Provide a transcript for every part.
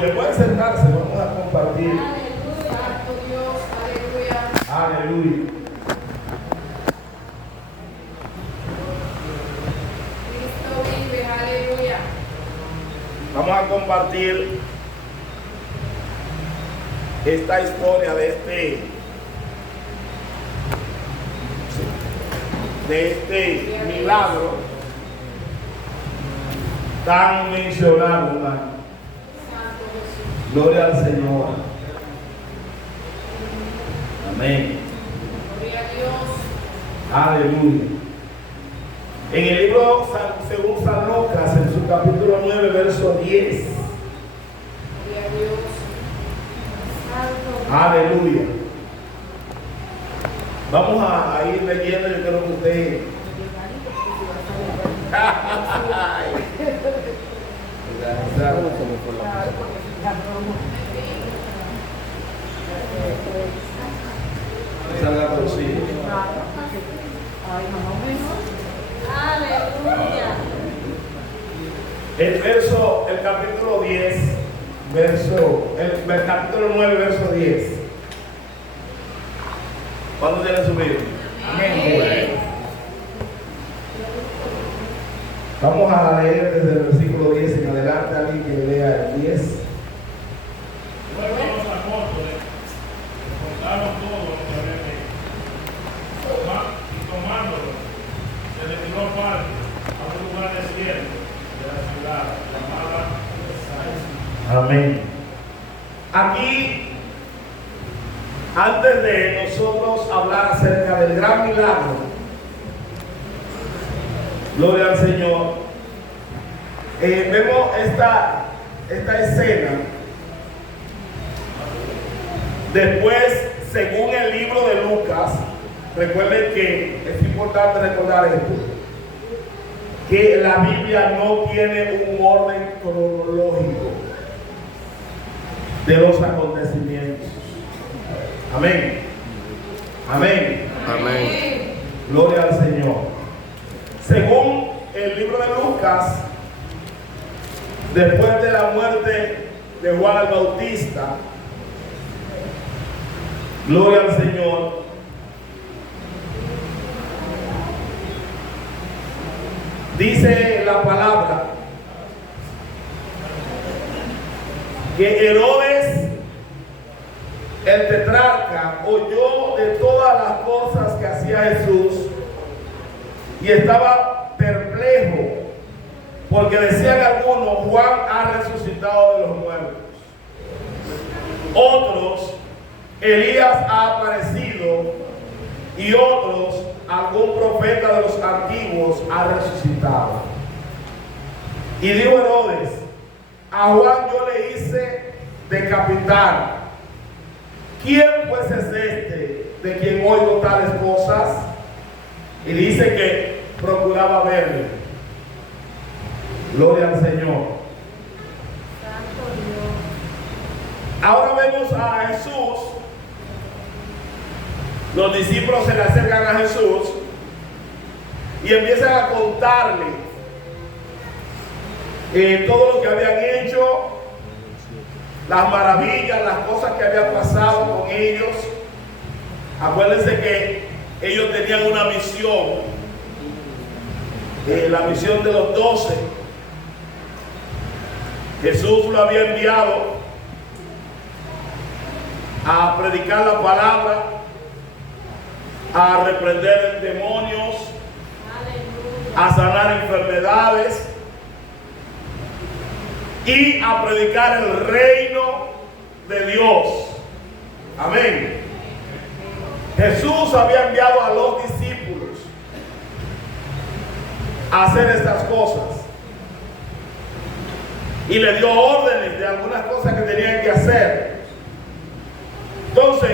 Le pueden sentarse, vamos a compartir. Aleluya, santo Dios, aleluya. Aleluya. Cristo vive, aleluya. Vamos a compartir esta historia de este milagro tan mencionado, hermano. Santo Jesús. Gloria al Señor. Amén. Gloria a Dios. Aleluya. En el libro según San Lucas, en su capítulo 9, verso 10. Gloria a Dios. Santo. Aleluya. Vamos a ir leyendo, yo quiero que usted. Salga por sí. Aleluya. El capítulo 10, el capítulo 9, verso 10. ¿Cuándo tiene su Biblia? Amén. Vamos a leer desde el versículo 10 en adelante, alguien que lea el 10. Luego los apóstoles contaron todo lo que habían hecho. Y tomándolo, se retiró aparte a un lugar desierto de la ciudad llamada Bethsaida. Amén. Aquí, antes de nosotros hablar acerca del gran milagro, gloria al Señor, vemos esta escena. Después, según el libro de Lucas, recuerden que es importante recordar esto, que la Biblia no tiene un orden cronológico de los acontecimientos. Amén. Amén. Amén. Gloria al Señor. Según el libro de Lucas, después de la muerte de Juan el Bautista, gloria al Señor, dice la palabra que Herodes, el tetrarca, oyó de todas las cosas que hacía Jesús y estaba perplejo, porque decían algunos: Juan ha resucitado de los muertos. Otros: Elías ha aparecido. Y otros: algún profeta de los antiguos ha resucitado. Y dijo Herodes: a Juan yo le hice decapitar. ¿Quién pues es este de quien oigo tales cosas? Y dice que procuraba verle. Gloria al Señor. Santo Dios. Ahora vemos a Jesús. Los discípulos se le acercan a Jesús y empiezan a contarle todo lo que habían hecho, las maravillas, las cosas que habían pasado con ellos. Acuérdense que ellos tenían una misión, la misión de los 12. Jesús lo había enviado a predicar la palabra, a reprender demonios, a sanar enfermedades y a predicar el reino de Dios. Amén. Jesús había enviado a los discípulos a hacer estas cosas y le dio órdenes de algunas cosas que tenían que hacer. Entonces,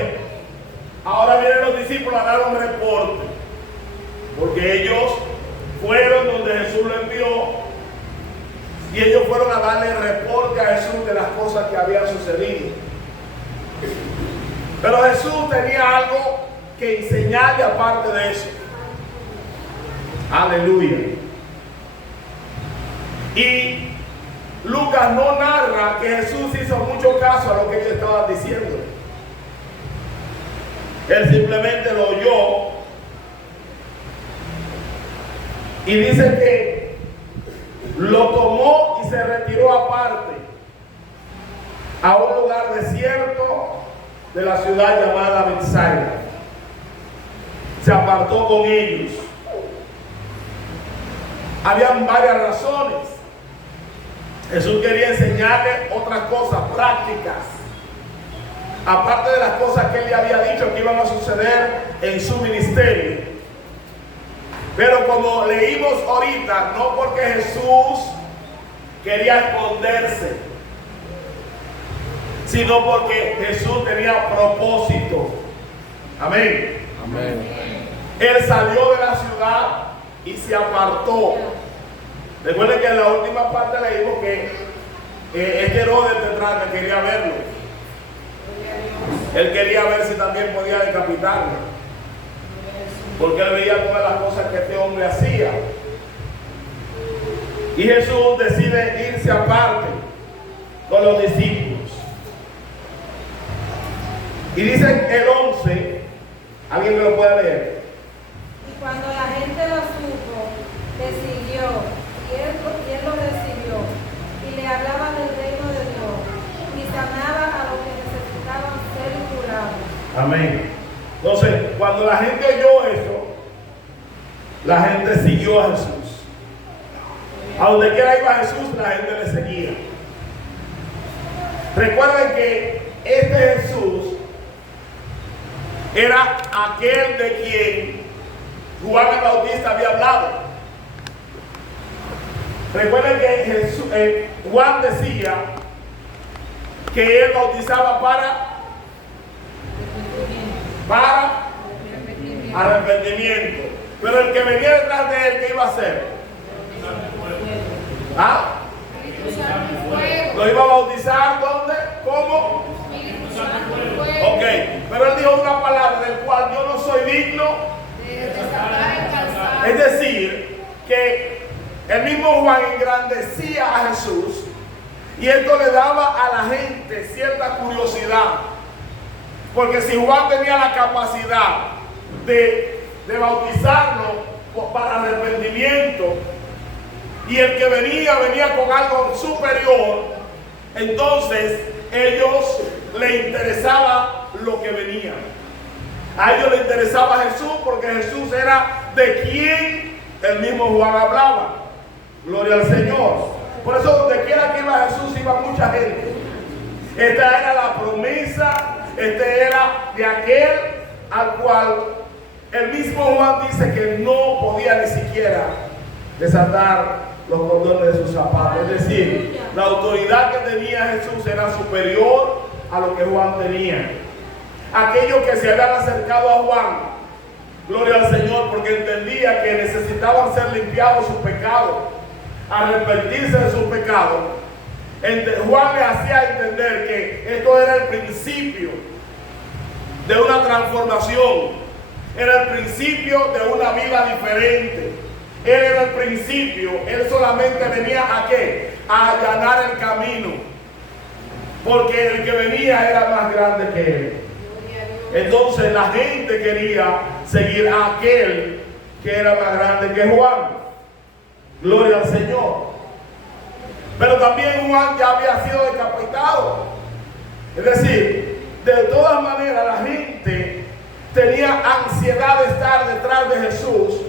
ahora vienen los discípulos a dar un reporte, porque ellos fueron donde Jesús lo envió y ellos fueron a darle reporte a Jesús de las cosas que habían sucedido. Pero Jesús tenía algo que enseñarle aparte de eso. Aleluya. Y Lucas no narra que Jesús hizo mucho caso a lo que ellos estaban diciendo. Él simplemente lo oyó y dice que lo tomó y se retiró aparte a un lugar desierto de la ciudad llamada Betsaida. Se apartó con ellos. Habían varias razones. Jesús quería enseñarle otras cosas prácticas, aparte de las cosas que él le había dicho que iban a suceder en su ministerio. Pero como leímos ahorita, no porque Jesús quería esconderse, sino porque Jesús tenía propósito. Amén. Amén. Él salió de la ciudad y se apartó. Recuerden que en la última parte leímos que Herodes Tetrarca quería verlo. Él quería ver si también podía decapitarlo, porque él veía todas las cosas que este hombre hacía. Y Jesús decide irse aparte con los discípulos. Y dice el 11, ¿alguien me lo puede leer? Y cuando la gente lo supo, le siguió, y él lo recibió, y le hablaba del reino de Dios, y sanaba a los que necesitaban ser curados. Amén. Entonces, cuando la gente oyó eso, la gente siguió a Jesús. A donde quiera iba Jesús, la gente le seguía. Recuerden que este Jesús era aquel de quien Juan el Bautista había hablado. Recuerden que Juan decía que él bautizaba para arrepentimiento. Pero el que venía detrás de él, ¿qué iba a hacer? ¿Ah? ¿Lo iba a bautizar dónde? ¿Cómo? Ok, pero él dijo una palabra del cual yo no soy digno. Es decir, que el mismo Juan engrandecía a Jesús y esto le daba a la gente cierta curiosidad. Porque si Juan tenía la capacidad de bautizarlo para arrepentimiento, y el que venía con algo superior, entonces ellos le interesaba lo que venía. A ellos le interesaba Jesús porque Jesús era de quien el mismo Juan hablaba. Gloria al Señor. Por eso donde quiera que iba Jesús iba mucha gente. Esta era la promesa, este era de aquel al cual el mismo Juan dice que no podía ni siquiera desatar los cordones de sus zapatos. Es decir, la autoridad que tenía Jesús era superior a lo que Juan tenía. Aquellos que se habían acercado a Juan, gloria al Señor, porque entendía que necesitaban ser limpiados sus pecados, arrepentirse de sus pecados. Juan le hacía entender que esto era el principio de una transformación, era el principio de una vida diferente. Él era el principio, él solamente venía ¿a qué? A allanar el camino, porque el que venía era más grande que él. Entonces la gente quería seguir a aquel que era más grande que Juan. Gloria al Señor. Pero también Juan ya había sido decapitado. Es decir, de todas maneras la gente tenía ansiedad de estar detrás de Jesús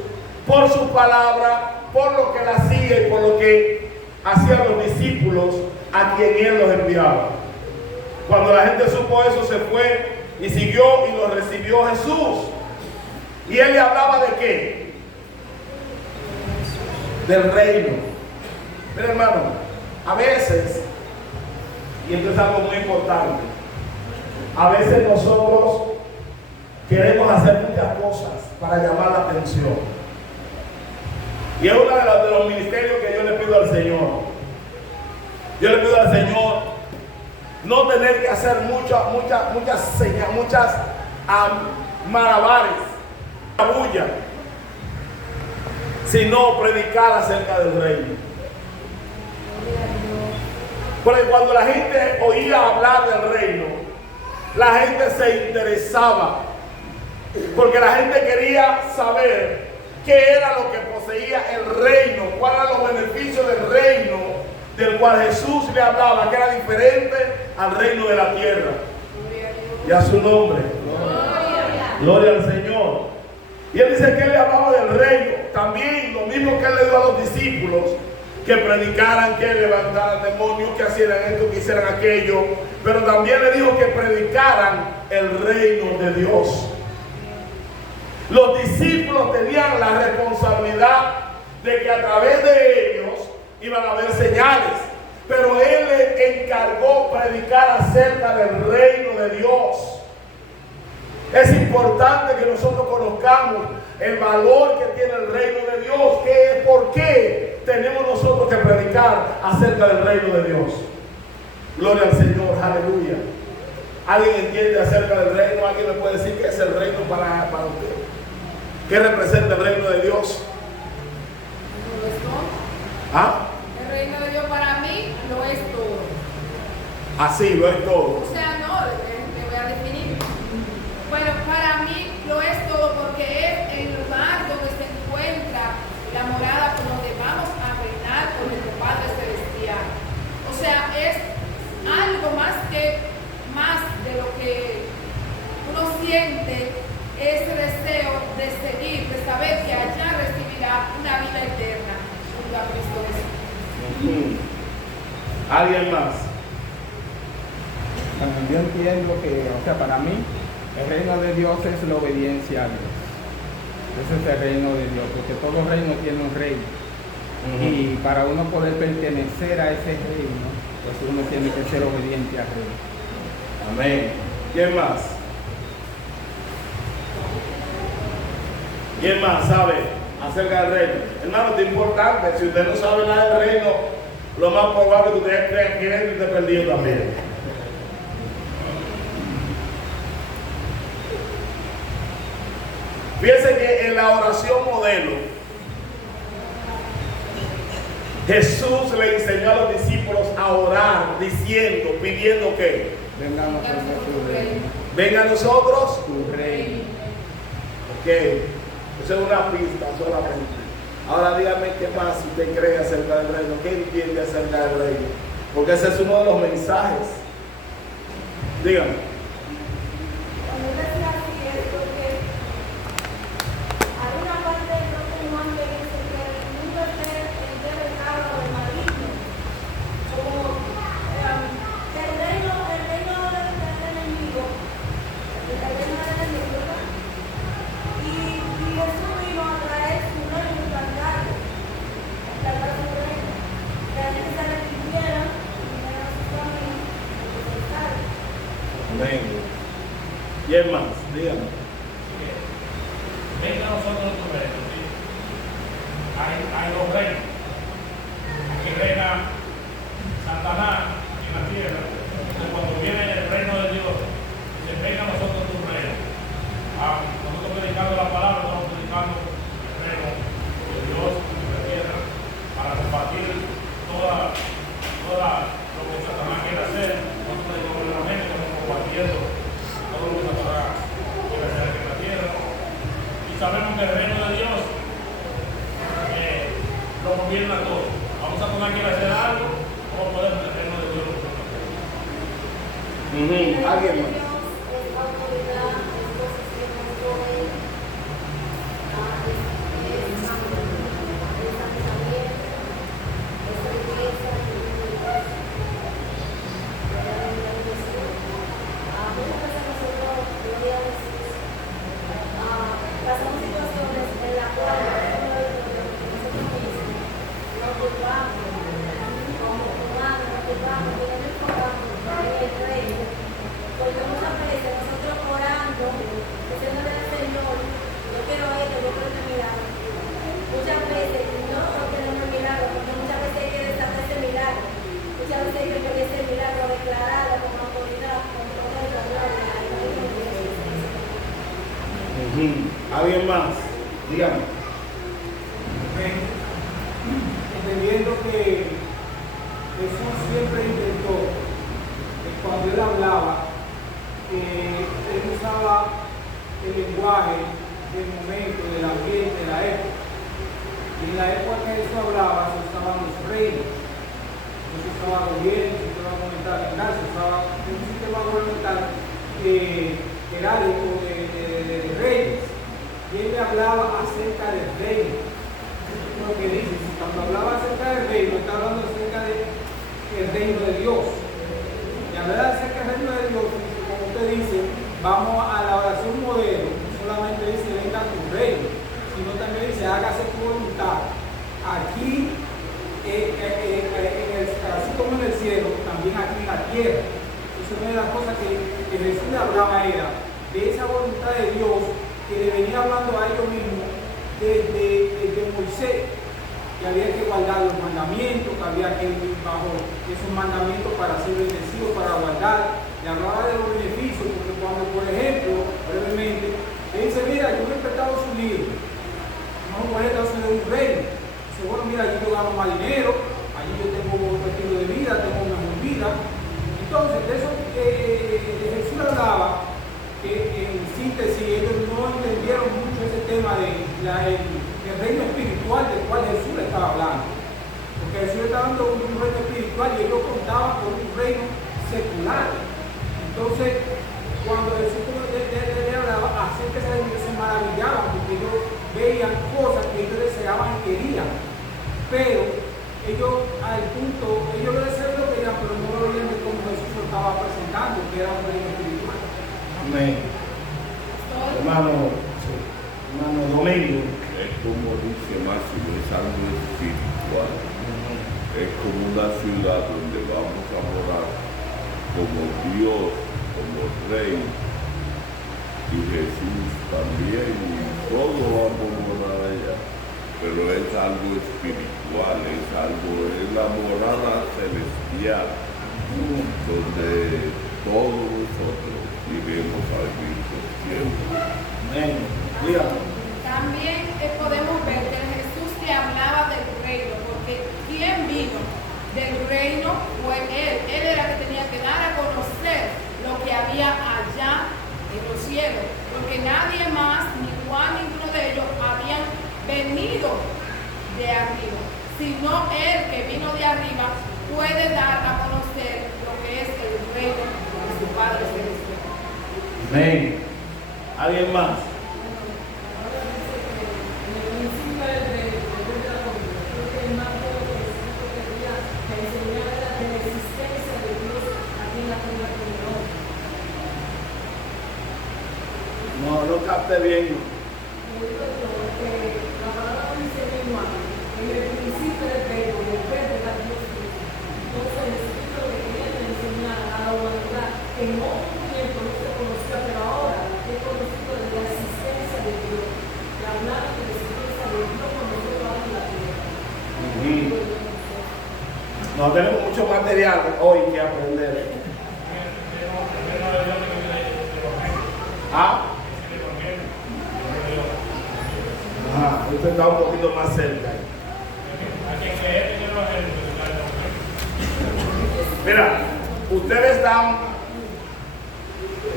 por su palabra, por lo que él hacía y por lo que hacían los discípulos a quien él los enviaba. Cuando la gente supo eso, se fue y siguió y lo recibió Jesús. Y él le hablaba de qué? Del reino. Mira, hermano, a veces, y esto es algo muy importante, a veces nosotros queremos hacer muchas cosas para llamar la atención. Y es uno de los ministerios que yo le pido al Señor. Yo le pido al Señor no tener que hacer muchas señas, muchas malabares, bulla, sino predicar acerca del reino. Porque cuando la gente oía hablar del reino, la gente se interesaba. Porque la gente quería saber qué era lo que poseía el reino, cuáles eran los beneficios del reino del cual Jesús le hablaba, que era diferente al reino de la tierra. Y a su nombre. Gloria al Señor. Y él dice que él le hablaba del reino. También lo mismo que él le dio a los discípulos, que predicaran, que levantaran demonios, que hicieran esto, que hicieran aquello. Pero también le dijo que predicaran el reino de Dios. Los discípulos tenían la responsabilidad de que a través de ellos iban a haber señales. Pero él le encargó predicar acerca del reino de Dios. Es importante que nosotros conozcamos el valor que tiene el reino de Dios. ¿Por qué tenemos nosotros que predicar acerca del reino de Dios? Gloria al Señor, aleluya. ¿Alguien entiende acerca del reino? ¿Alguien me puede decir qué es el reino para usted? ¿Qué representa el reino de Dios? Lo es todo. ¿Ah? El reino de Dios para mí lo es todo. Así, lo es todo. O sea, no, te voy a definir. Bueno, para mí lo es todo porque es el lugar donde se encuentra la morada por donde vamos a reinar con nuestro Padre Celestial. O sea, es algo más de lo que uno siente ese deseo de seguir, de saber que allá recibirá una vida eterna junto a Cristo Jesús. ¿Alguien más? Bueno, yo entiendo que, o sea, para mí, el reino de Dios es la obediencia a Dios. Ese es el reino de Dios, porque todo reino tiene un rey. Y para uno poder pertenecer a ese reino, pues uno tiene que ser obediente al rey. Amén. ¿Quién más? ¿Quién más sabe acerca del reino? Hermano, es importante. Si usted no sabe nada del reino, lo más probable es que ustedes crean que él esté perdido también. Fíjense que en la oración modelo, Jesús le enseñó a los discípulos a orar, diciendo, pidiendo que Venga a nosotros tu reino. venga a nosotros. Tu reino. Ok, eso es una pista solamente. Ahora dígame qué más usted cree acerca del reino, qué entiende acerca del reino, porque ese es uno de los mensajes. Dígame. Cuando él decía así es porque hay una parte de lo que no que dice que el mundo entero estaba del maligno. Como el reino del enemigo, ¿verdad? Y Jesús vino a traer su reino y plantarlo. Plantar su reino. Que la gente se arrepintiera y viniera a sus caminos y se salve. Amén. ¿Quién más? Dígame. Venga a nosotros tu reino, ¿sí? Hay dos reinos. Aquí reina Satanás en la tierra. Entonces, cuando viene el reino de Dios, dice, venga a nosotros tu reino. Nosotros predicando la palabra, estamos predicando el reino de Dios en la tierra para combatir toda lo que Satanás quiere hacer. Nosotros predicamos la mente, estamos combatiendo todo lo que Satanás quiere hacer en la tierra. Y sabemos que el reino de Dios lo gobierna todo. Vamos a poner que hacer algo, ¿cómo podemos el reino de Dios? ¿Alguien más? Pasamos situaciones en las cuales nosotros mismos nos culpamos, nos enfocamos en el reino, porque muchas veces nosotros orando, diciéndole al Señor, yo quiero esto, yo quiero este milagro. Muchas veces no obtenemos el milagro, porque muchas veces hay que desatar ese milagro. Muchas veces hay que pedir ese milagro, declararlo como autoridad, con toda la gloria. ¿Alguien más? Dígame. Entendiendo que Jesús siempre intentó cuando él hablaba, él usaba el lenguaje del momento, del ambiente, de la época. Y en la época que eso hablaba, se usaban los reinos, no se usaba gobierno, se usaba gubernamental, se usaba un sistema gubernamental herádico de reyes. Y él le hablaba acerca del reino. Lo que dice, cuando hablaba acerca del reino, está hablando acerca del reino de Dios. Y hablar acerca del reino de Dios, como usted dice, vamos a la oración modelo, no solamente dice venga tu reino, sino también dice hágase tu voluntad. Aquí, así como en el cielo, también aquí en la tierra. Eso es una de las cosas que Jesús le hablaba era de esa voluntad de Dios que le venía hablando a ellos mismos desde Moisés, que había que guardar los mandamientos, que había que ir bajo esos mandamientos para ser bendecidos, para guardar. Le hablaba de los beneficios, porque cuando, por ejemplo, brevemente, le dice, mira, yo me he Estados Unidos, no voy a Estados Unidos un reino. Dice, bueno, mira, allí yo gano más dinero, allí yo tengo otro estilo de vida, tengo mejor vida. Entonces, de eso Jesús hablaba, que en síntesis ellos no entendieron mucho ese tema del reino espiritual del cual Jesús le estaba hablando. Porque Jesús le estaba dando un reino espiritual y ellos contaban con un reino secular. Entonces, cuando Jesús le hablaba acerca de ese reino, se maravillaban porque ellos veían cosas que ellos deseaban y querían. Pero ellos, al punto, ellos lo deseaban y lo querían, pero no lo veían de cómo Jesús lo estaba presentando, que era un reino espiritual. Amén. Hermano Domingo. Es como dice Máximo, es algo espiritual. Es como una ciudad donde vamos a morar como Dios, como Rey, y Jesús también, y todos vamos a morar allá. Pero es algo espiritual, es la morada celestial, donde todos nosotros iremos a vivir por siempre. Amén. También podemos ver que Jesús que hablaba del reino, porque quien vino del reino fue Él. Él era el que tenía que dar a conocer lo que había allá en los cielos, porque nadie más, ni Juan, ninguno de ellos habían venido de arriba, sino Él que vino de arriba puede dar a conocer lo que es el reino de su Padre Celestial. Amén. ¿Alguien más? No capte bien. La palabra dice en el principio del verbo, y el verbo era Dios mismo. Entonces Jesucristo lo que quería enseñar a la humanidad que en otro tiempo no se conocía, pero ahora es conocido de la existencia de Dios. Y hablar de la existencia de Dios cuando nosotros vamos a la tierra. No tenemos mucho material hoy que aprender. ¿Ah? Usted está un poquito más cerca. Mira, ustedes están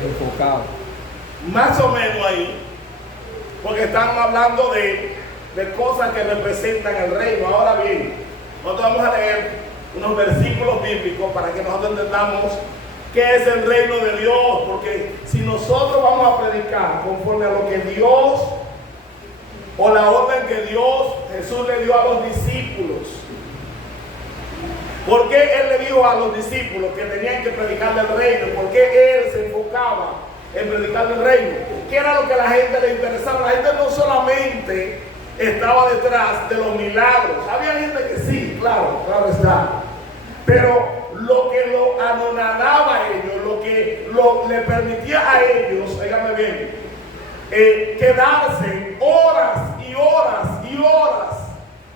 Enfocado. más o menos ahí, porque están hablando de cosas que representan el reino. Ahora bien, nosotros vamos a leer unos versículos bíblicos para que nosotros entendamos qué es el reino de Dios, porque si nosotros vamos a predicar conforme a lo que Dios o la orden que Jesús le dio a los discípulos, ¿por qué Él le dijo a los discípulos que tenían que predicar el reino? ¿Por qué Él se enfocaba en predicar el reino? ¿Qué era lo que a la gente le interesaba? La gente no solamente estaba detrás de los milagros. Había gente que sí, claro está. Pero lo que lo anonadaba a ellos, lo que le permitía a ellos, óigame bien, quedarse horas y horas y horas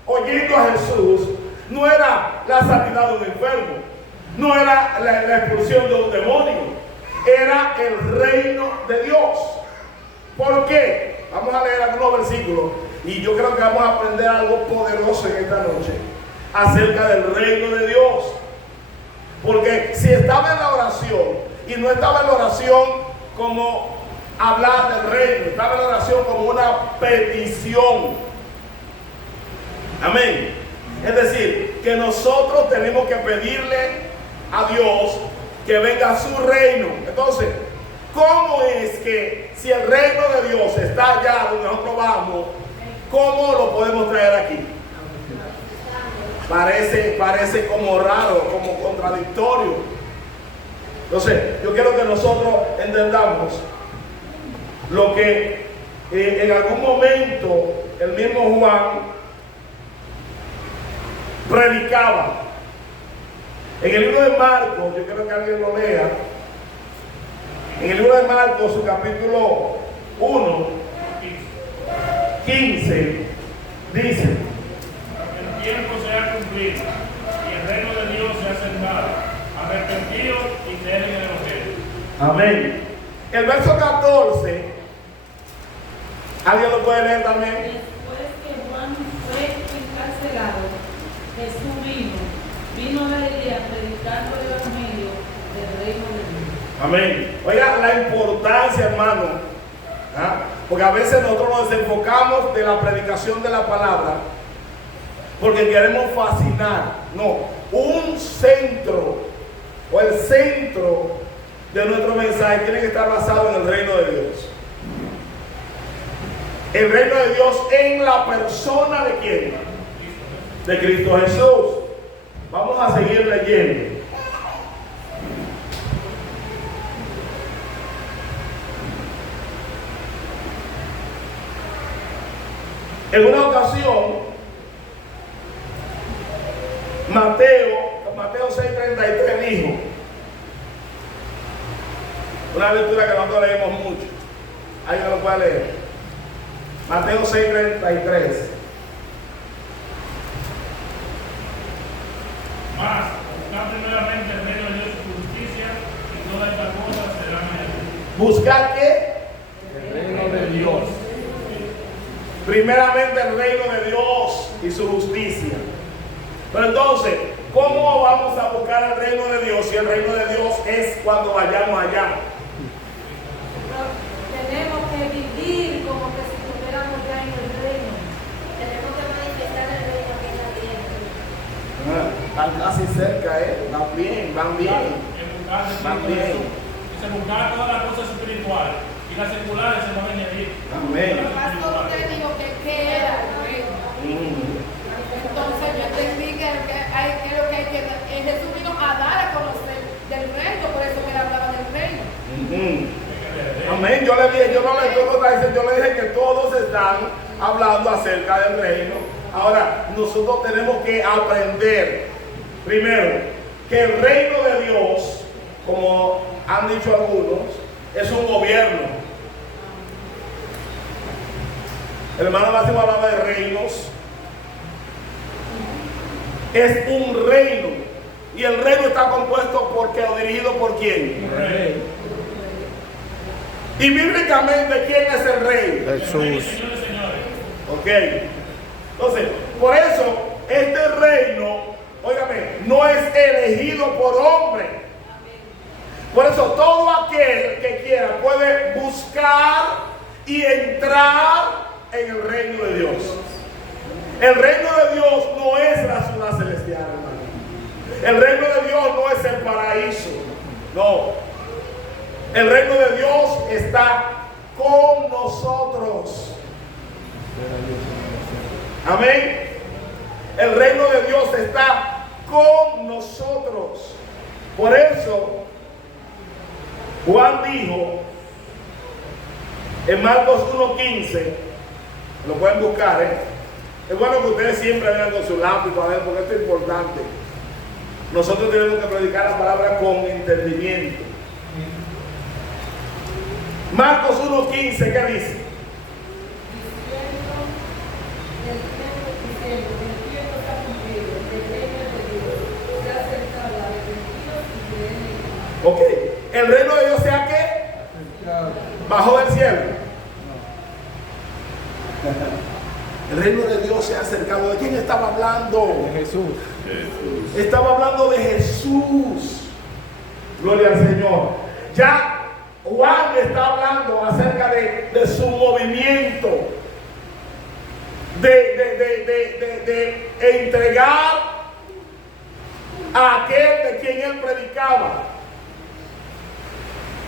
oyendo a Jesús, no era la sanidad de un enfermo, no era la expulsión de un demonio, era el reino de Dios. ¿Por qué? Vamos a leer algunos versículos y yo creo que vamos a aprender algo poderoso en esta noche acerca del reino de Dios. Porque si estaba en la oración y no estaba en la oración como hablar del reino, estaba en la oración como una petición. Amén. Es decir, que nosotros tenemos que pedirle a Dios que venga su reino. Entonces, ¿cómo es que si el reino de Dios está allá donde nosotros vamos, cómo lo podemos traer aquí? Parece como raro, como contradictorio. Entonces, yo quiero que nosotros entendamos lo que en algún momento el mismo Juan predicaba. En el libro de Marcos, yo quiero que alguien lo lea. En el libro de Marcos, su capítulo 1, 15, dice: El tiempo se ha cumplido y el reino de Dios se ha acercado. Arrepentidos y creed en el Evangelio. Amén. El verso 14, ¿alguien lo puede leer también? Después que Juan fue encarcelado, Jesús vino a Galilea predicando el evangelio del reino de Dios. Amén. Oiga, la importancia, hermano, ¿ah? Porque a veces nosotros nos desenfocamos de la predicación de la palabra porque queremos fascinar. No, un centro o el centro de nuestro mensaje tiene que estar basado en el reino de Dios. El reino de Dios en la persona de ¿quién? De Cristo Jesús. Vamos a seguir leyendo. En una ocasión, Mateo 6:33 dijo, una lectura que nosotros leemos mucho, alguien lo puede leer. Mateo 6:33. Mas, buscad primeramente el reino de Dios y su justicia, y todas estas cosas serán añadidas. ¿Buscar qué? El reino de Dios. Primeramente el reino de Dios y su justicia. Pero entonces, ¿cómo vamos a buscar el reino de Dios si el reino de Dios es cuando vayamos allá? Tenemos que vivir como que si estuviéramos ya en el reino. Tenemos que manifestar el reino que es la tierra. Están casi cerca, van bien, van bien. Van bien. Se buscar todas las cosas espirituales y las seculares se van a añadir. Amén. Pastor, usted dijo que qué era el reino. Entonces yo entendí que lo que hay que Jesús vino a dar a conocer del reino, por eso que él hablaba del reino. Amén. Yo le dije, yo le dije que todos están hablando acerca del reino. Ahora, nosotros tenemos que aprender, primero, que el reino de Dios, como han dicho algunos, es un gobierno. El hermano Máximo hablaba de reinos. Es un reino. Y el reino está compuesto porque o dirigido por quién. Rey. Y bíblicamente, ¿quién es el rey? Jesús. Ok. Entonces, por eso, este reino, óigame, no es elegido por hombre. Por eso, todo aquel que quiera puede buscar y entrar en el reino de Dios. El reino de Dios no es la ciudad celestial, hermano. El reino de Dios no es el paraíso. No. El reino de Dios está con nosotros. Amén. El reino de Dios está con nosotros. Por eso, Juan dijo en Marcos 1:15, lo pueden buscar, es bueno que ustedes siempre vengan con su lápiz para ver, porque esto es importante. Nosotros tenemos que predicar la palabra con entendimiento. Marcos 1:15, ¿qué dice? Ok, ¿el reino de Dios sea qué? Bajó del cielo. El reino de Dios se ha acercado. ¿De quién estaba hablando? De Jesús. Jesús. Estaba hablando de Jesús. Gloria al Señor. Ya Juan está hablando acerca de su movimiento, de entregar a aquel de quien él predicaba.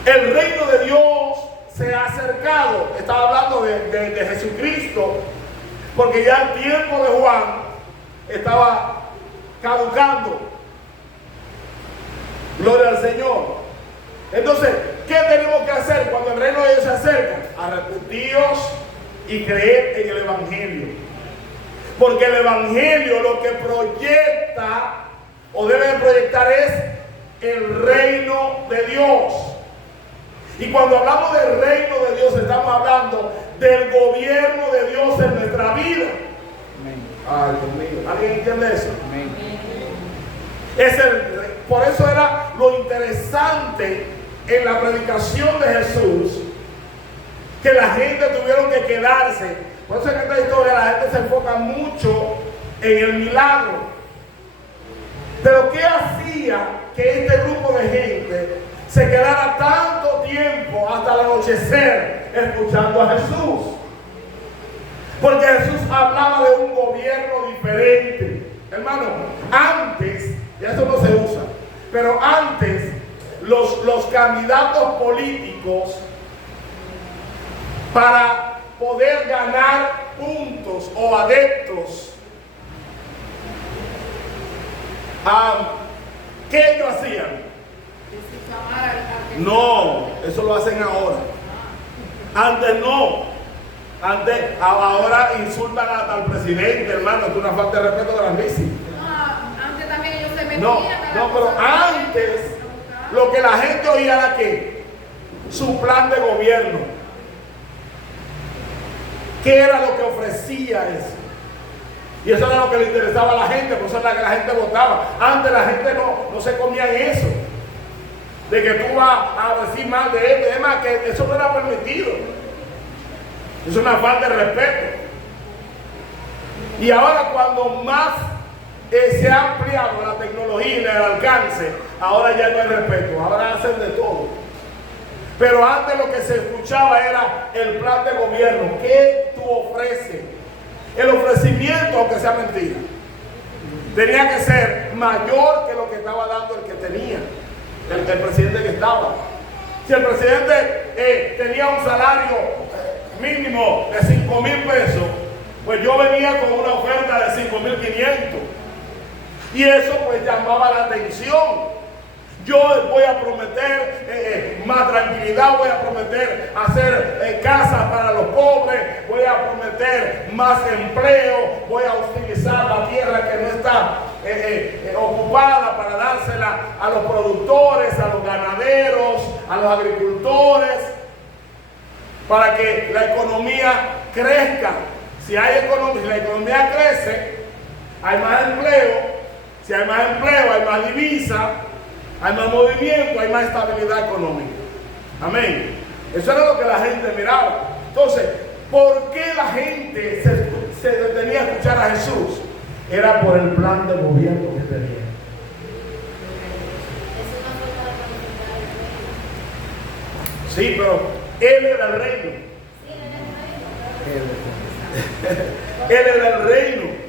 El reino de Dios se ha acercado. Estaba hablando de Jesucristo, porque ya el tiempo de Juan estaba caducando. Gloria al Señor. Entonces, ¿qué tenemos que hacer cuando el reino de Dios se acerca? Arrepentíos y creed en el Evangelio. Porque el Evangelio lo que proyecta o debe de proyectar es el reino de Dios. Y cuando hablamos del reino de Dios, estamos hablando del gobierno de Dios en nuestra vida. Ay, Dios mío, ¿alguien entiende eso? Por eso era lo interesante en la predicación de Jesús, que la gente tuvieron que quedarse. Por eso en esta historia la gente se enfoca mucho en el milagro. Pero ¿qué hacía que este grupo de gente se quedara tanto tiempo hasta el anochecer escuchando a Jesús? Porque Jesús hablaba de un gobierno diferente. Hermano, antes, ya eso no se usa, pero antes los candidatos políticos, para poder ganar puntos o adeptos, ¿qué ellos hacían? No, eso lo hacen ahora. Antes no. Ahora insultan hasta al presidente, hermano. Es una falta de respeto grandísima. Antes también ellos se metían. No, pero antes lo que la gente oía era que su plan de gobierno. ¿Qué era lo que ofrecía eso? Y eso era lo que le interesaba a la gente, por eso era que la gente votaba. Antes la gente no se comía en eso. De que tú vas a decir mal de él, además que eso no era permitido. Es una falta de respeto. Y ahora cuando más se ha ampliado la tecnología y el alcance, ahora ya no hay respeto, ahora hacen de todo. Pero antes lo que se escuchaba era el plan de gobierno. ¿Qué tú ofreces? El ofrecimiento, aunque sea mentira, tenía que ser mayor que lo que estaba dando el que tenía, el presidente que estaba. Si el presidente tenía un salario mínimo de 5,000 pesos, pues yo venía con una oferta de 5,500. Y eso pues llamaba la atención. Yo voy a prometer más tranquilidad, voy a prometer hacer casas para los pobres, voy a prometer más empleo, voy a utilizar la tierra que no está ocupada para dársela a los productores, a los ganaderos, a los agricultores, para que la economía crezca. Si hay economía, si la economía crece, hay más empleo. Si hay más empleo, hay más divisa, hay más movimiento, hay más estabilidad económica. Amén. Eso era lo que la gente miraba. Entonces, ¿por qué la gente se detenía a escuchar a Jesús? Era por el plan de gobierno que tenía. Sí, pero Él era el reino. Él era el reino.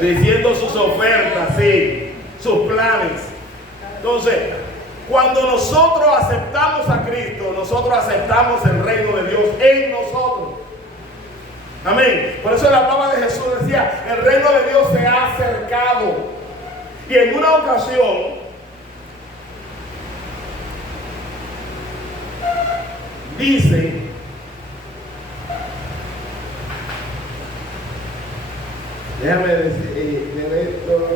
Diciendo sus ofertas, sí, sus planes. Entonces, cuando nosotros aceptamos a Cristo, nosotros aceptamos el reino de Dios en nosotros. Amén. Por eso la palabra de Jesús decía, el reino de Dios se ha acercado. Y en una ocasión, dice, déjame decir esto.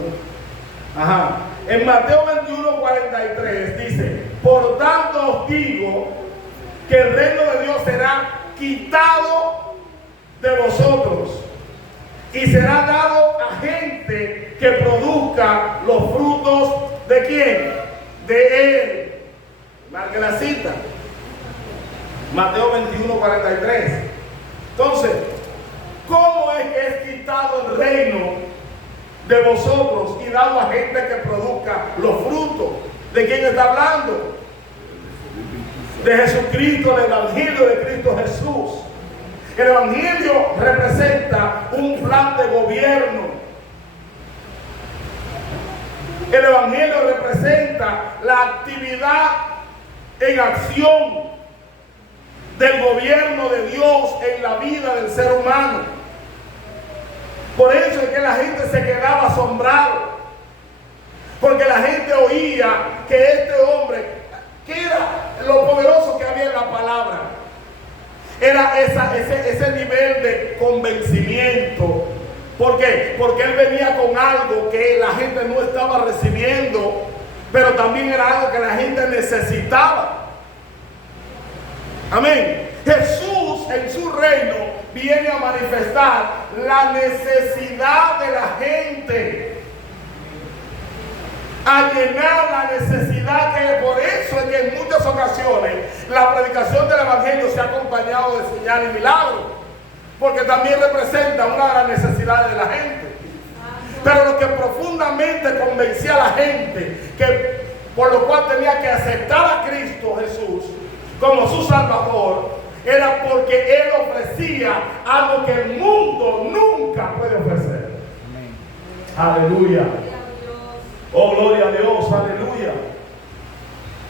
Ajá. En Mateo 21:43 dice, por tanto os digo que el reino de Dios será quitado de vosotros y será dado a gente que produzca los frutos ¿de quién? De Él. Marque la cita. Mateo 21:43. Entonces, ¿Cómo es que es quitado el reino de vosotros y dado a gente que produzca los frutos? ¿De quién está hablando? De Jesucristo, el Evangelio de Cristo Jesús. El Evangelio representa un plan de gobierno. El Evangelio representa la actividad en acción del gobierno de Dios en la vida del ser humano. Por eso es que la gente se quedaba asombrado, porque la gente oía que este hombre, que era lo poderoso que había en la palabra, era ese nivel de convencimiento. ¿Por qué? Porque él venía con algo que la gente no estaba recibiendo, pero también era algo que la gente necesitaba. Amén. Jesús en su reino viene a manifestar la necesidad de la gente, a llenar la necesidad que por eso es que en muchas ocasiones la predicación del Evangelio se ha acompañado de señales y milagros, porque también representa una de las necesidades de la gente. Pero lo que profundamente convencía a la gente, que por lo cual tenía que aceptar a Cristo Jesús como su Salvador, era porque Él ofrecía algo que el mundo nunca puede ofrecer. Aleluya. Oh, gloria a Dios, aleluya.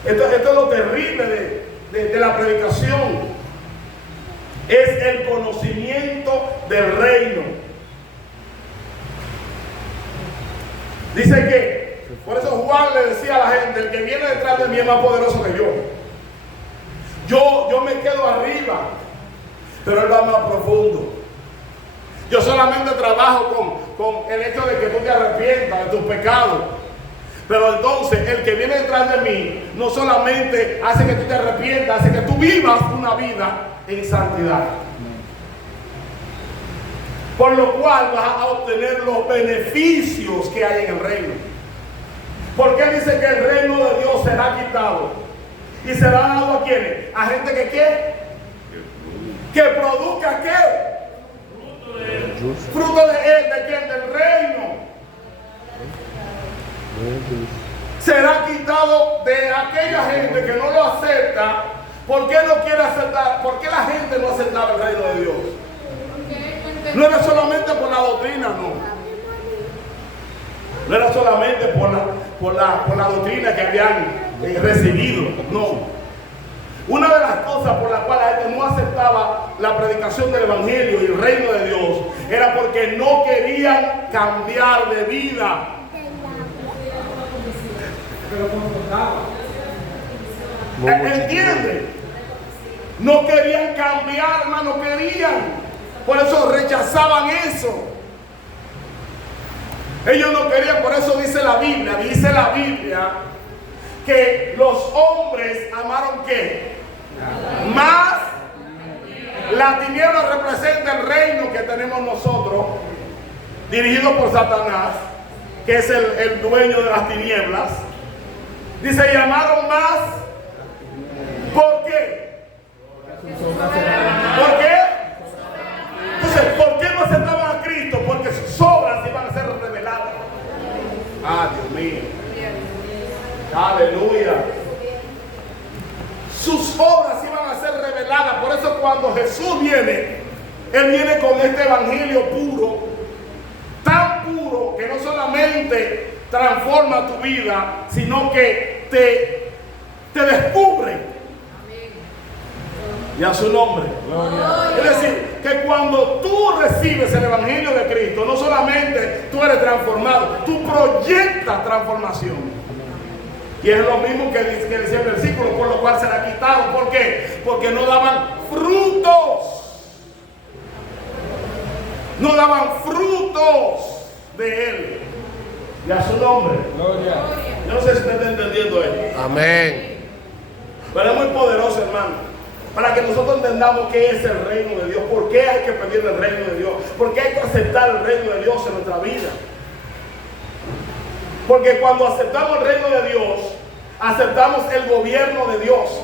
Esto es lo terrible de la predicación. Es el conocimiento del reino. Dice que, por eso Juan le decía a la gente, el que viene detrás de mí es más poderoso que yo. Yo me quedo arriba, pero él va más profundo. Yo solamente trabajo con el hecho de que tú te arrepientas de tus pecados. Pero entonces el que viene detrás de mí no solamente hace que tú te arrepientas, hace que tú vivas una vida en santidad. Por lo cual vas a obtener los beneficios que hay en el reino. ¿Por qué dice que el reino de Dios será quitado? ¿Y será dado a quiénes? A gente que ¿qué? Que produzca ¿qué? Fruto de él, ¿de quién? Del reino. Será quitado de aquella gente que no lo acepta. ¿Por qué no quiere aceptar? ¿Por qué la gente no aceptaba el reino de Dios? No era solamente por la doctrina, no. No era solamente por la doctrina que habían recibido, no. Una de las cosas por las cuales la gente no aceptaba la predicación del Evangelio y el reino de Dios era porque no querían cambiar de vida. ¿Entienden? No querían cambiar, hermano, no querían. Por eso rechazaban eso. Ellos no querían, por eso dice la Biblia que los hombres amaron ¿qué? Más la tiniebla representa el reino que tenemos nosotros, dirigido por Satanás, que es el dueño de las tinieblas. Dice, y amaron más. ¿Por qué? ¿Por qué? Entonces, ¿por qué no aceptaban a Cristo? Porque sus obras iban a ser reveladas. Ah, Dios mío. Aleluya. Sus obras iban a ser reveladas. Por eso cuando Jesús viene, Él viene con este evangelio puro, tan puro que no solamente transforma tu vida, sino que te descubre. Y a su nombre. Es decir, que cuando tú recibes el evangelio de Cristo, no solamente tú eres transformado, tú proyectas transformación. Y es lo mismo que decía el versículo, por lo cual será quitado. ¿Por qué? Porque no daban frutos. No daban frutos de Él. Y a su nombre. Gloria. Yo no sé si usted está entendiendo esto. Amén. Pero es muy poderoso, hermano. Para que nosotros entendamos qué es el reino de Dios. ¿Por qué hay que pedir el reino de Dios? ¿Por qué hay que aceptar el reino de Dios en nuestra vida? Porque cuando aceptamos el reino de Dios, aceptamos el gobierno de Dios.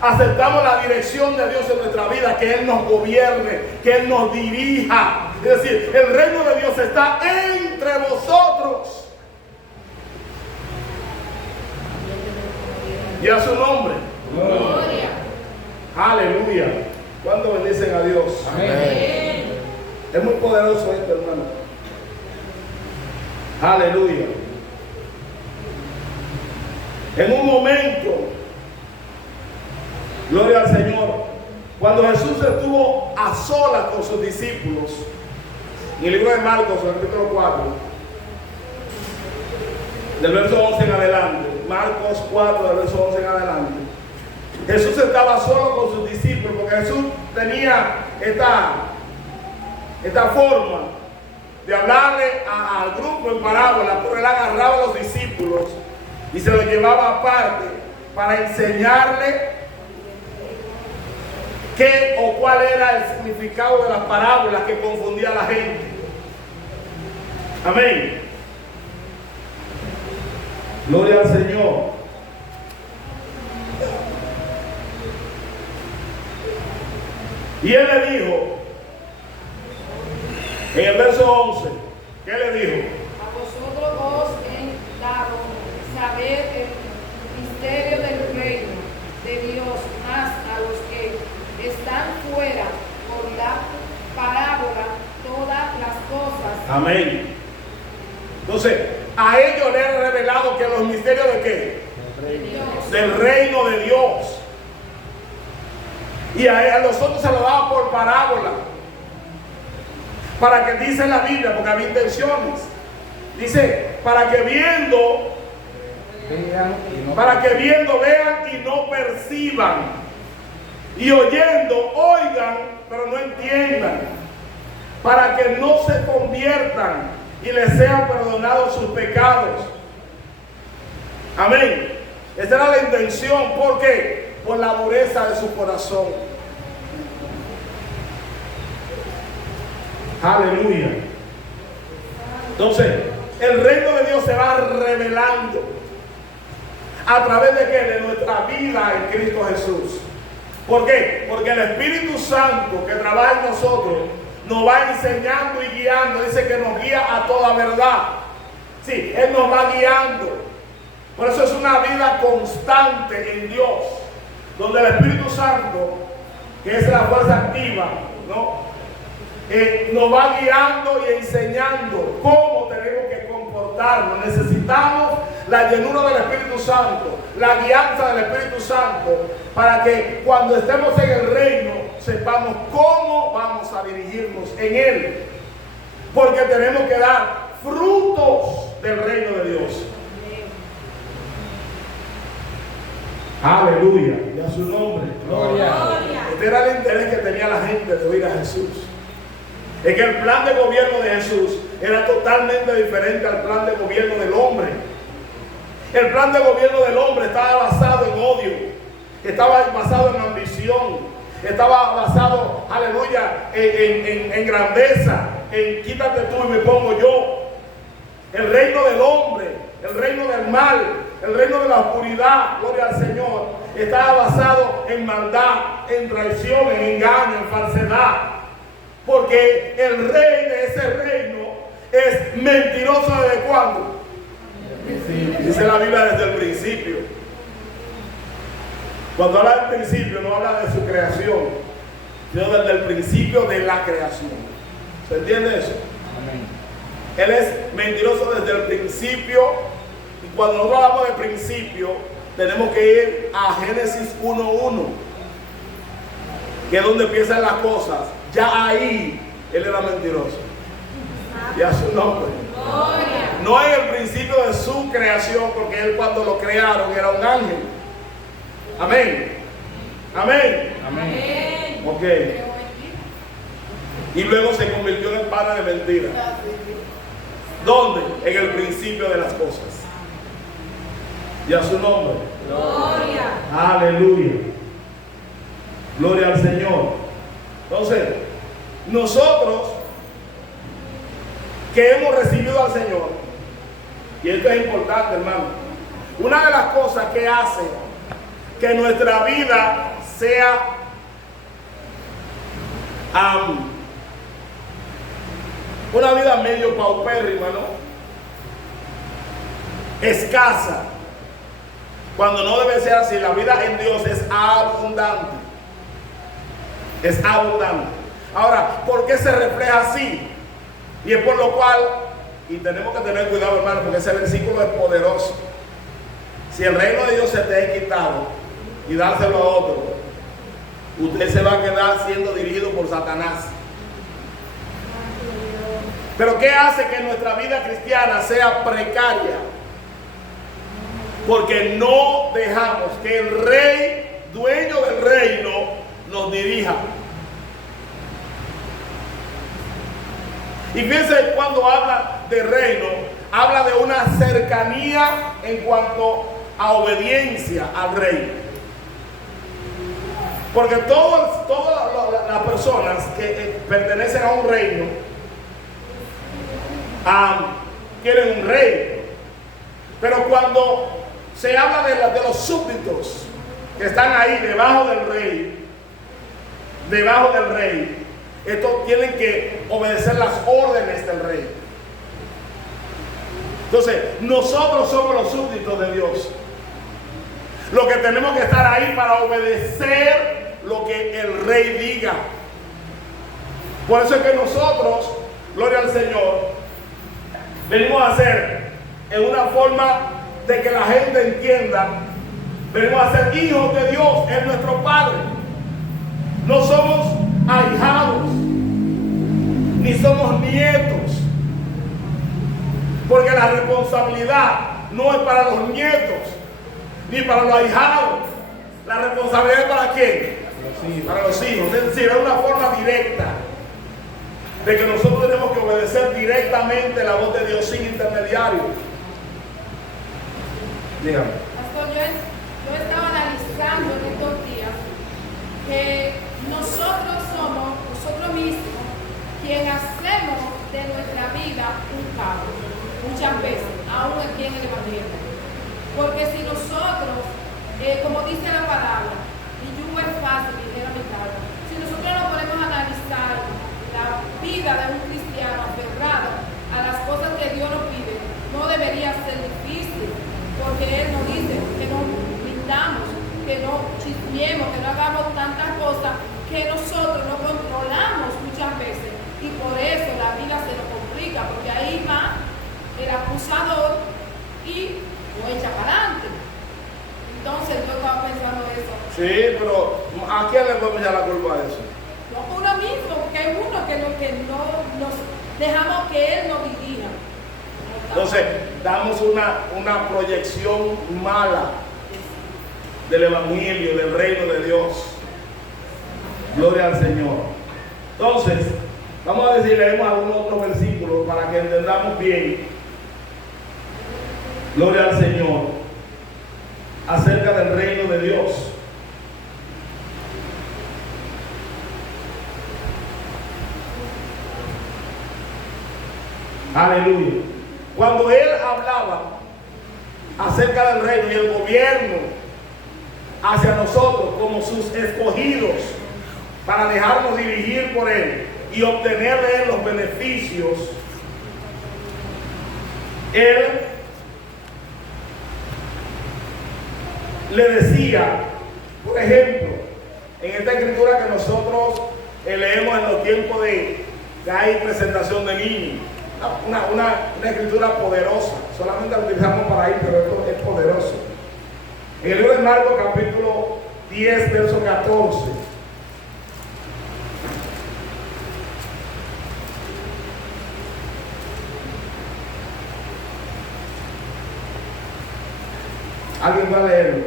aceptamos la dirección de Dios en nuestra vida, que Él nos gobierne, que Él nos dirija. Es decir, el reino de Dios está entre vosotros. Y a su nombre. Gloria. Aleluya. ¿Cuánto bendicen a Dios? Amén. Es muy poderoso esto, hermano. Aleluya. En un momento, gloria al Señor, cuando Jesús estuvo a solas con sus discípulos, en el libro de Marcos, en el capítulo 4, del verso 11 en adelante, Marcos 4, del verso 11 en adelante, Jesús estaba solo con sus discípulos, porque Jesús tenía esta forma de hablarle al grupo en parábola, pero él agarraba a los discípulos y se los llevaba aparte para enseñarle qué o cuál era el significado de las parábolas que confundía a la gente. Amén. Gloria al Señor. Y él le dijo, en el verso 11, ¿qué le dijo? A vosotros os he dado saber el misterio del reino de Dios, más a los que están fuera por la parábola todas las cosas. Amén. Entonces, a ellos le han revelado que los misterios de qué? De Dios. Del reino de Dios. Y a nosotros se lo daba por parábola. Para que dice la Biblia, porque había intenciones. Dice, para que viendo vean y no perciban. Y oyendo, oigan, pero no entiendan. Para que no se conviertan y les sean perdonados sus pecados. Amén. Esa era la intención. ¿Por qué? Por la dureza de su corazón. Aleluya. Entonces, el reino de Dios se va revelando a través de qué? De nuestra vida en Cristo Jesús. ¿Por qué? Porque el Espíritu Santo que trabaja en nosotros nos va enseñando y guiando. Dice que nos guía a toda verdad. Sí, Él nos va guiando. Por eso es una vida constante en Dios, donde el Espíritu Santo, que es la fuerza activa, ¿no? Nos va guiando y enseñando cómo tenemos que comportarnos. Necesitamos la llenura del Espíritu Santo, la guianza del Espíritu Santo, para que cuando estemos en el reino sepamos cómo vamos a dirigirnos en él, porque tenemos que dar frutos del reino de Dios. Aleluya, y a su nombre. Gloria. Este era el interés que tenía la gente de oír a Jesús. Es que el plan de gobierno de Jesús era totalmente diferente al plan de gobierno del hombre. El plan de gobierno del hombre estaba basado en odio, estaba basado en ambición, estaba basado, aleluya, en grandeza, en quítate tú y me pongo yo. El reino del hombre, el reino del mal, el reino de la oscuridad, gloria al Señor, estaba basado en maldad, en traición, en engaño, en falsedad. Porque el rey de ese reino es mentiroso ¿desde cuándo? Dice la Biblia desde el principio. Cuando habla del principio no habla de su creación, sino desde el principio de la creación. ¿Se entiende eso? Amén. Él es mentiroso desde el principio. Y cuando nosotros hablamos de principio, tenemos que ir a Génesis 1:1, que es donde empiezan las cosas. Ya ahí él era mentiroso. Y a su nombre. No en el principio de su creación, porque él cuando lo crearon era un ángel. Amén. Amén. Amén. Ok. Y luego se convirtió en el padre de mentiras. ¿Dónde? En el principio de las cosas. Y a su nombre. Gloria. Aleluya. Gloria al Señor. Entonces, nosotros que hemos recibido al Señor, y esto es importante, hermano, una de las cosas que hace que nuestra vida sea una vida medio paupérrima, ¿no? Escasa, cuando no debe ser así. La vida en Dios es abundante. Es abundante. Ahora, ¿por qué se refleja así? Y es por lo cual, y tenemos que tener cuidado, hermano, porque ese versículo es poderoso. Si el reino de Dios se te ha quitado y dárselo a otro, usted se va a quedar siendo dirigido por Satanás. Pero ¿qué hace que nuestra vida cristiana sea precaria? Porque no dejamos que el rey, dueño del reino, nos dirija. Y fíjense, cuando habla de reino, habla de una cercanía en cuanto a obediencia al rey. Porque todas las personas que pertenecen a un reino quieren un rey. Pero cuando se habla de los súbditos que están ahí debajo del rey, estos tienen que obedecer las órdenes del rey. Entonces, nosotros somos los súbditos de Dios. Lo que tenemos que estar ahí para obedecer lo que el rey diga. Por eso es que nosotros, gloria al Señor, venimos a ser en una forma de que la gente entienda, venimos a ser hijos de Dios, es nuestro Padre. No somos ahijados, ni somos nietos, porque la responsabilidad no es para los nietos, ni para los ahijados. La responsabilidad es para quién? Para los hijos. Es decir, es una forma directa de que nosotros tenemos que obedecer directamente la voz de Dios sin intermediario. Dígame. Pastor, yo estaba analizando en estos días que nosotros somos, nosotros mismos, quien hacemos de nuestra vida un caos, muchas veces, aún aquí en el Evangelio. Porque si nosotros, como dice la palabra, y yugo es fácil y ligero mi carga, si nosotros nos ponemos a analizar la vida de un cristiano aferrado a las cosas que Dios nos pide, no debería ser difícil, porque Él nos dice que no mintamos, que no chismeemos, que no hagamos tantas cosas que nosotros no controlamos muchas veces, y por eso la vida se nos complica, porque ahí va el acusador y lo echa para adelante. Entonces yo estaba pensando eso. Sí, pero ¿a quién le podemos echar la culpa de eso? No, uno mismo, porque hay uno que no nos dejamos que Él nos dirija. Entonces, damos una proyección mala del Evangelio, del reino de Dios. Gloria al Señor. Entonces, vamos a decir, leemos algunos otros versículos para que entendamos bien. Gloria al Señor. Acerca del reino de Dios. Aleluya. Cuando él hablaba acerca del reino y el gobierno hacia nosotros como sus escogidos para dejarnos dirigir por él y obtener de él los beneficios, él le decía, por ejemplo, en esta escritura que nosotros leemos en los tiempos de que hay presentación de niños, una escritura poderosa, solamente la utilizamos para ir, pero esto es poderoso. En el libro de Marcos capítulo 10, verso 14. ¿Alguien va a leerlo?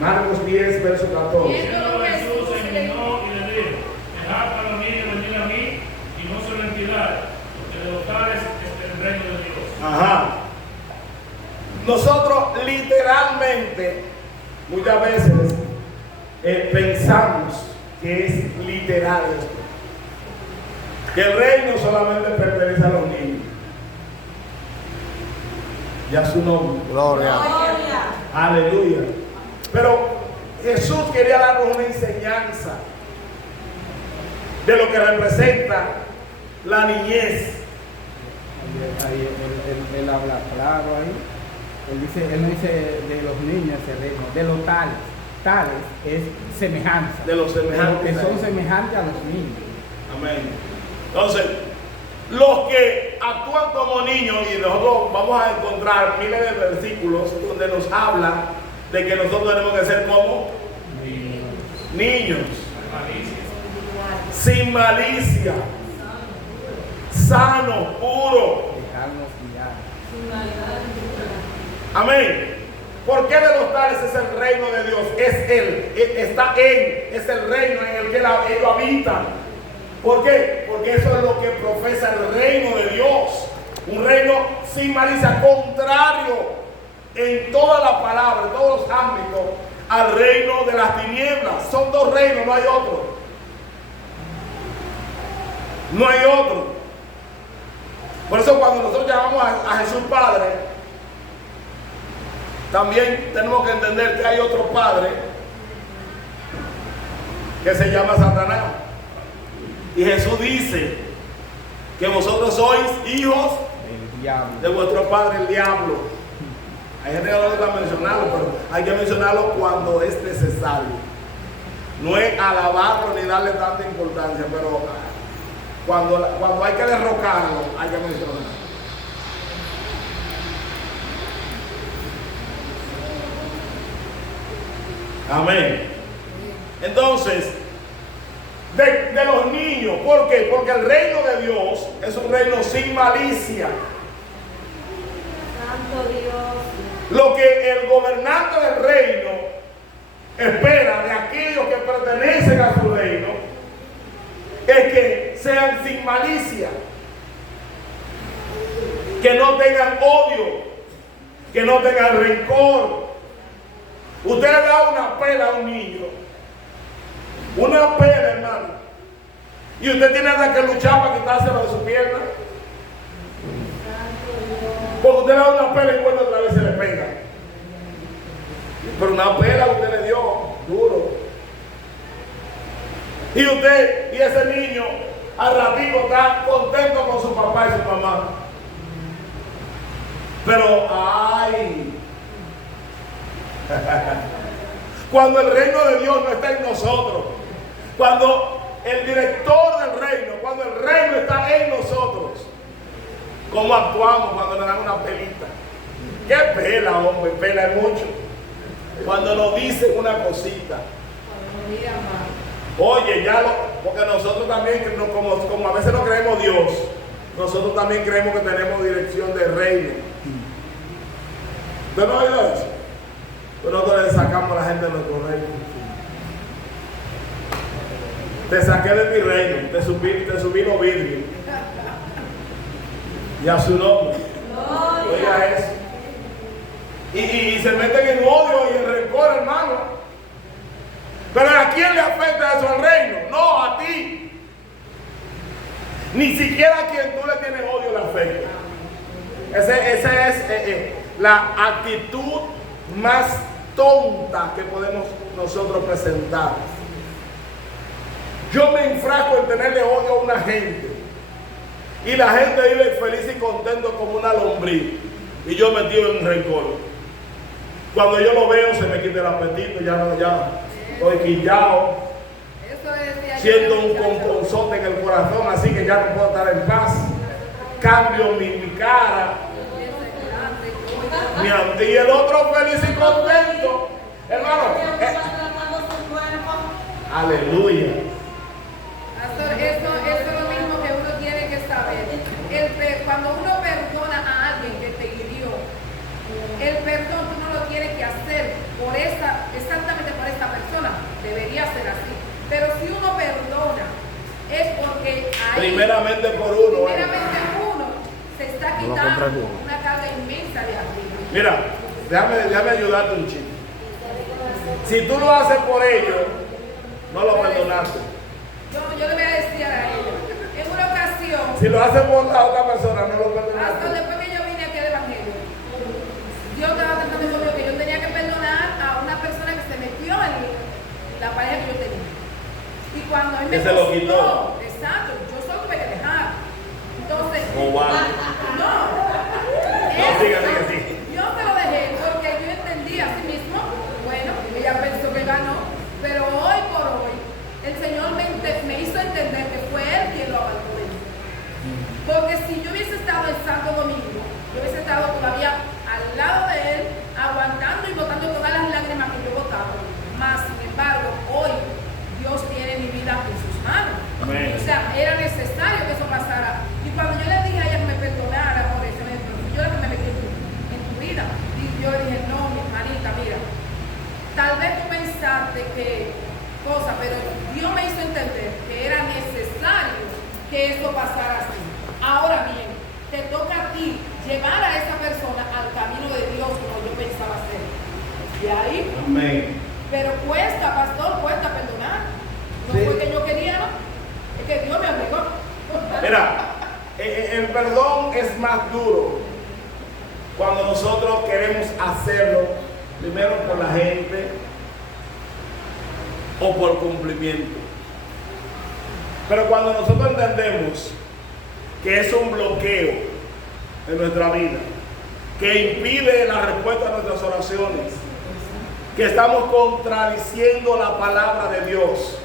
Marcos 10, verso 14. Pero Jesús se indignó y le dijo: dejad a los niños venir a mí y no se lo impidáis, porque de los tales es el reino de Dios. Ajá. Nosotros literalmente muchas veces pensamos que es literal esto, que el reino solamente pertenece a los niños. Ya su nombre. Gloria. Aleluya. Pero Jesús quería darnos una enseñanza de lo que representa la niñez. Ahí él habla claro ahí. Él no dice de los niños el reino, de los tales. Tales es semejanza. De los semejantes. Que son semejantes a los niños. Amén. Entonces, los que actúan como niños, y nosotros vamos a encontrar miles de versículos donde nos habla de que nosotros tenemos que ser como niños, sin malicia, sano, puro. Dejarnos guiar. Amén. ¿Por qué de los tales es el reino de Dios? Es Él, es el reino en el que ellos habitan. ¿Por qué? Porque eso es lo que profesa el reino de Dios. Un reino sin malicia, contrario en toda la palabra, en todos los ámbitos, al reino de las tinieblas. Son dos reinos, no hay otro. No hay otro. Por eso cuando nosotros llamamos a Jesús Padre, también tenemos que entender que hay otro padre que se llama Satanás. Y Jesús dice que vosotros sois hijos de vuestro padre el diablo. Hay gente que no le gusta mencionarlo, pero hay que mencionarlo cuando es necesario. No es alabarlo ni darle tanta importancia, pero cuando hay que derrocarlo, hay que mencionarlo. Amén. Entonces, de los niños, ¿por qué? Porque el reino de Dios es un reino sin malicia. Santo Dios. Lo que el gobernante del reino espera de aquellos que pertenecen a su reino es que sean sin malicia, que no tengan odio, que no tengan rencor. Usted le da una pela a un niño, una pela, hermano, y usted tiene que luchar para quitárselo de su pierna. Porque usted le da una pela y cuando otra vez se le pega. Pero una pela usted le dio duro. Y ese niño al ratito está contento con su papá y su mamá. Pero ay, cuando el reino de Dios no está en nosotros, cuando el director del reino, cuando el reino está en nosotros, ¿cómo actuamos cuando nos dan una pelita? ¿Qué pela, hombre? Pela es mucho. Cuando nos dicen una cosita. Oye, porque nosotros también, como a veces no creemos Dios, nosotros también creemos que tenemos dirección de reino. ¿Usted no ha oído eso? Pero nosotros le sacamos a la gente de nuestro reino. Te saqué de mi reino, te subí los vidrios. Y a su nombre. Oiga eso. Y se meten en odio y en rencor, hermano. Pero ¿a quién le afecta eso al reino? No, a ti. Ni siquiera a quien tú le tienes odio le afecta. Esa es la actitud más tonta que podemos nosotros presentar. Yo me enfrasco en tenerle odio a una gente y la gente vive feliz y contento como una lombriz y yo metido en un rencor. Cuando yo lo veo se me quita el apetito, ya estoy quillado, siento un componzote en el corazón, así que ya no puedo estar en paz. Cambio mi cara. Y el otro feliz y contento, hermano. Aleluya. Pastor, eso es lo mismo que uno tiene que saber. Cuando uno perdona a alguien que te hirió, el perdón tú no lo tienes que hacer exactamente por esta persona. Debería ser así. Pero si uno perdona, es porque ahí, primeramente por uno. uno se está quitando una carga inmensa de arriba. Mira, déjame ayudarte un chico. Si tú lo haces por ellos, no lo perdonaste. Yo le voy a decir a ellos, en una ocasión, Si lo haces por la otra persona, no lo hasta perdonaste. después que yo vine aquí al Evangelio, Dios estaba tratando conmigo que yo tenía que perdonar a una persona que se metió en me Que se lo costó. quitó. Exacto, yo solo tuve que dejar. Entonces, Oh, wow. no. siga, siga. Yo te lo dejé porque yo entendí a sí mismo, bueno, ella pensó que ganó, pero hoy por hoy el Señor me hizo entender que fue Él quien lo abandonó. Porque si yo hubiese estado en Santo Domingo, yo hubiese estado todavía al lado de Él, aguantando y botando todas las lágrimas que yo botaba. Más, sin embargo, hoy Dios tiene mi vida en sus manos. Amén. O sea, era necesario que eso pasara. Y cuando yo le dije a ella que me perdonara por eso, me dijo, yo la que me metí en tu vida. Y yo le dije, no, mi hermanita, mira, tal vez tú pensaste que cosa, pero Dios me hizo entender que era necesario que eso pasara así. Ahora bien, te toca a ti llevar a esa persona al camino de Dios como yo pensaba hacer. Y ahí, Amén. pero cuesta, pastor, cuesta perdonar. No Sí. fue que yo quería, ¿no? Es que Dios me obligó. Mira, el perdón es más duro cuando nosotros queremos hacerlo primero por la gente o por cumplimiento. Pero cuando nosotros entendemos que es un bloqueo en nuestra vida, que impide la respuesta a nuestras oraciones, que estamos contradiciendo la palabra de Dios,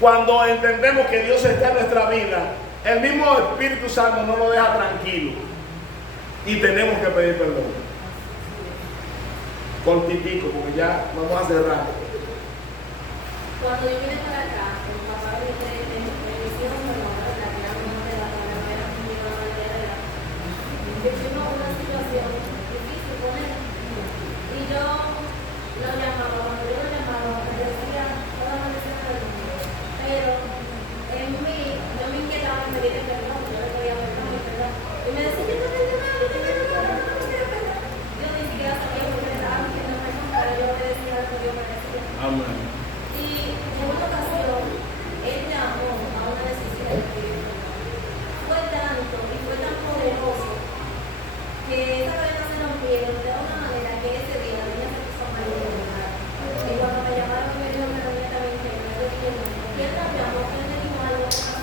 cuando entendemos que Dios está en nuestra vida, el mismo Espíritu Santo no nos deja tranquilo y tenemos que pedir perdón. Cortitico, porque ya vamos a cerrar. Cuando yo vine para acá, el papá de mis hijos me lo mandaron a la menor de edad, la primera conmigo la mayoría de edad. Vivimos una situación difícil con él. Y yo lo llamaba, cuando yo lo llamaba, me decía toda la necesidad del mundo. Pero en mí, yo me inquietaba y me dije perdón, yo le podía perdón y perdón. Y me decía, yo no quiero perdón, no quiero perdón. Yo ni siquiera sabía por qué me estaba pidiendo perdón, pero yo le decía lo que Dios me decía. Amén. Y en una ocasión, él me llamó a una necesidad de Dios. Fue tanto y fue tan poderoso que esa cadena se rompieron de una manera que ese día la niña se puso mal de llorar. Y cuando me llamaron me dijo inmediatamente, me dije, ¿quién la llamó? ¿Quién le dijo algo más?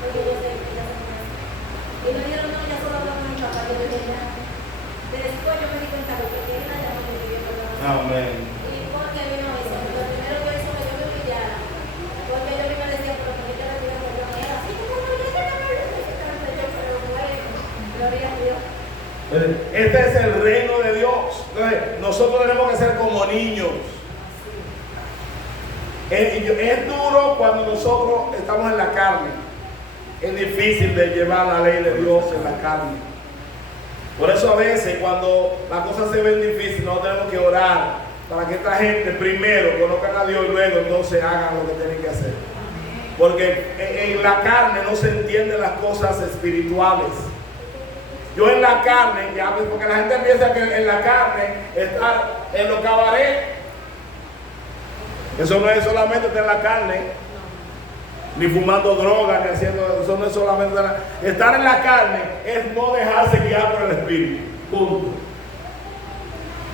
Porque yo sé que ella se conoce. Y me dijeron, no, ya solo habló con mi papá. Yo le dije, ya. Después yo me di cuenta de que él la llamó y yo perdón. Amén. Y porque vino eso, lo primero que hizo que yo me humillara, porque yo me decía, pero que yo te pido perdón, era así como yo te pido perdón, pero bueno, gloria a Dios. Este es el reino de Dios. Entonces, nosotros tenemos que ser como niños. Es duro cuando nosotros estamos en la carne. Es difícil de llevar la ley de Dios en la carne. Por eso a veces cuando las cosas se ven difíciles, nosotros tenemos que orar para que esta gente primero conozcan a Dios y luego entonces hagan lo que tienen que hacer. Porque en la carne no se entienden las cosas espirituales. Yo en la carne, ya, porque la gente piensa que en la carne está en los cabarets. Eso no es solamente estar en la carne, ni fumando droga, ni haciendo eso, no es solamente estar en la carne, es no dejarse guiar por el Espíritu. Punto.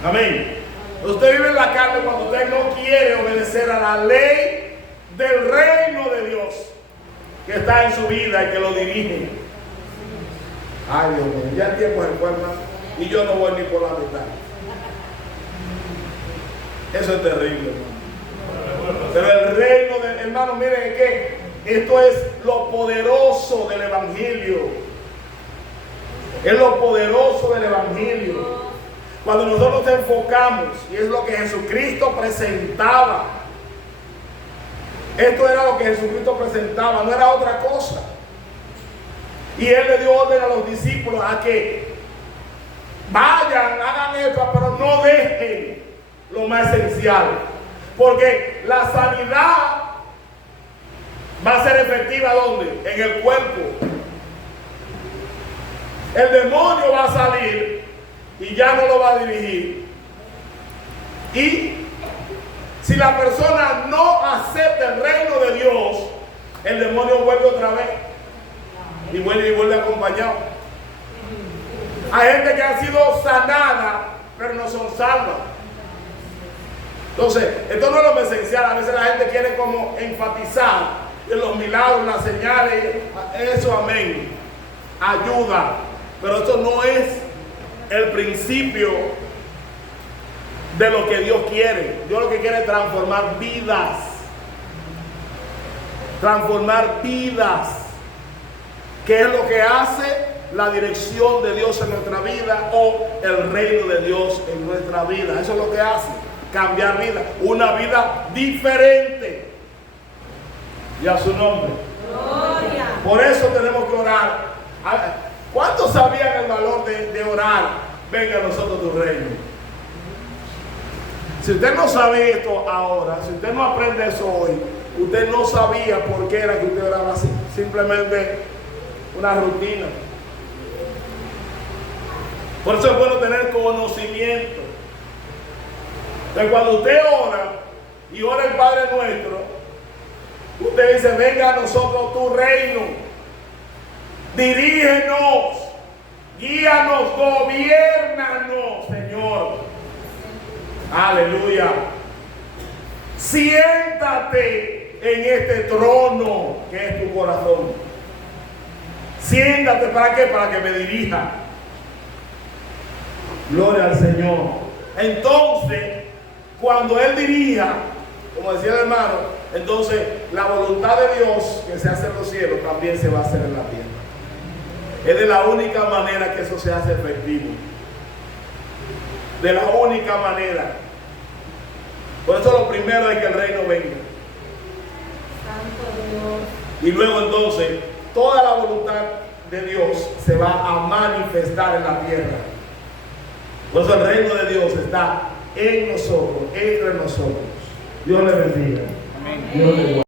Amén. Usted vive en la carne cuando usted no quiere obedecer a la ley del reino de Dios que está en su vida y que lo dirige. Ay, Dios mío, ya el tiempo se fue, hermano, y yo no voy ni por la mitad. Eso es terrible, hermano. Pero el reino de, hermano, miren que esto es lo poderoso del Evangelio. Es lo poderoso del Evangelio. Cuando nosotros nos enfocamos, y es lo que Jesucristo presentaba. Esto era lo que Jesucristo presentaba, no era otra cosa. Y Él le dio orden a los discípulos a que vayan, hagan esto, pero no dejen lo más esencial. Porque la sanidad va a ser efectiva ¿dónde? En el cuerpo. El demonio va a salir y ya no lo va a dirigir. Y si la persona no acepta el reino de Dios, el demonio vuelve otra vez. Y vuelve acompañado. Hay gente que ha sido sanada, pero no son salvas. Entonces, esto no es lo esencial. A veces la gente quiere como enfatizar en los milagros, las señales, eso amén, ayuda, pero eso no es el principio de lo que Dios quiere. Dios lo que quiere es transformar vidas. Transformar vidas. ¿Qué es lo que hace la dirección de Dios en nuestra vida o el reino de Dios en nuestra vida? Eso es lo que hace. Cambiar vida. Una vida diferente. Y a su nombre. Gloria. Por eso tenemos que orar. ¿Cuántos sabían el valor de orar? Venga a nosotros tu reino. Si usted no sabe esto ahora, si usted no aprende eso hoy, usted no sabía por qué era que usted oraba así. Simplemente una rutina. Por eso es bueno tener conocimiento. Entonces cuando usted ora y ora el Padre Nuestro, usted dice, venga a nosotros tu reino, dirígenos, guíanos, gobiérnanos, Señor. Aleluya. Siéntate en este trono que es tu corazón. Siéntate, ¿para qué? Para que me dirija. Gloria al Señor. Entonces, cuando Él dirija, como decía el hermano, entonces la voluntad de Dios que se hace en los cielos también se va a hacer en la tierra. Es de la única manera que eso se hace efectivo. De la única manera. Por eso lo primero es que el reino venga. Santo Dios. Y luego entonces toda la voluntad de Dios se va a manifestar en la tierra. Por eso el reino de Dios está en nosotros, entre nosotros. Dios le bendiga. Amén. Dios le guarde.